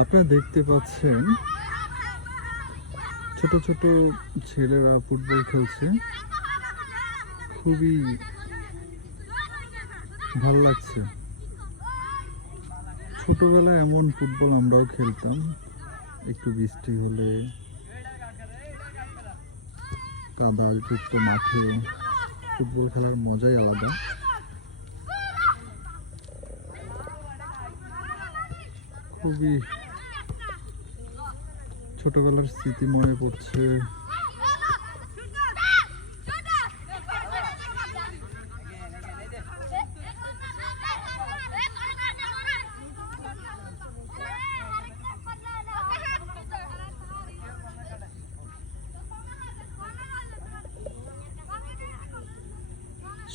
আপনারা দেখতে পাচ্ছেন ছোট ছোট ছেলেরা ফুটবল খেলছে। খুবই ভালো লাগছে। ছোটবেলায় এমন ফুটবল আমরাও খেলতাম। একটু বৃষ্টি হলে, কাদা যুক্ত মাঠে, ফুটবল খেলার মজাই আলাদা। খুবই ছোটবেলার স্মৃতি মনে পড়ছে।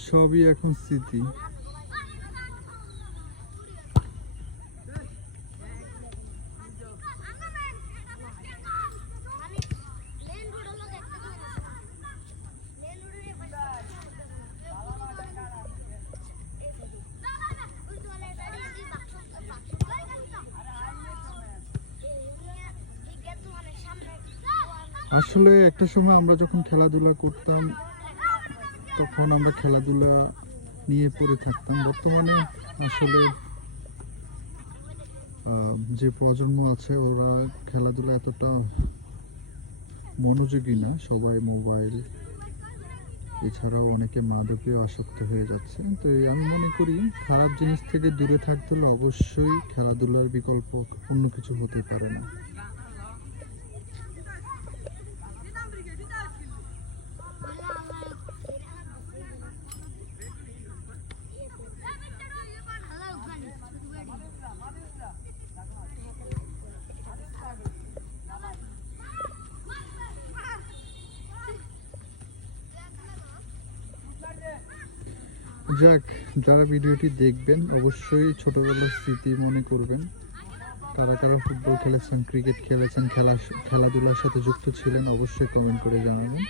সবই এখন স্মৃতি। আসলে একটা সময় আমরা যখন খেলাধুলা করতাম, তখন আমরা খেলাধুলা নিয়ে পড়ে থাকতাম। বর্তমানে আসলে যে প্রজন্ম আছে, ওরা খেলাধুলা এতটা মনোযোগী না। সবাই মোবাইল, এছাড়াও অনেকে মাদকেও আসক্ত হয়ে যাচ্ছে। তো আমি মনে করি, খারাপ জিনিস থেকে দূরে থাকতে হলে অবশ্যই খেলাধুলার বিকল্প অন্য কিছু হতে পারে না। যাক, যারা ভিডিওটি দেখবেন, অবশ্যই ছোটবেলার স্মৃতি মনে করবেন। কারা কারা ফুটবল খেলেছেন, ক্রিকেট খেলেছেন, খেলা খেলাধুলার সাথে যুক্ত ছিলেন, অবশ্যই কমেন্ট করে জানাবেন।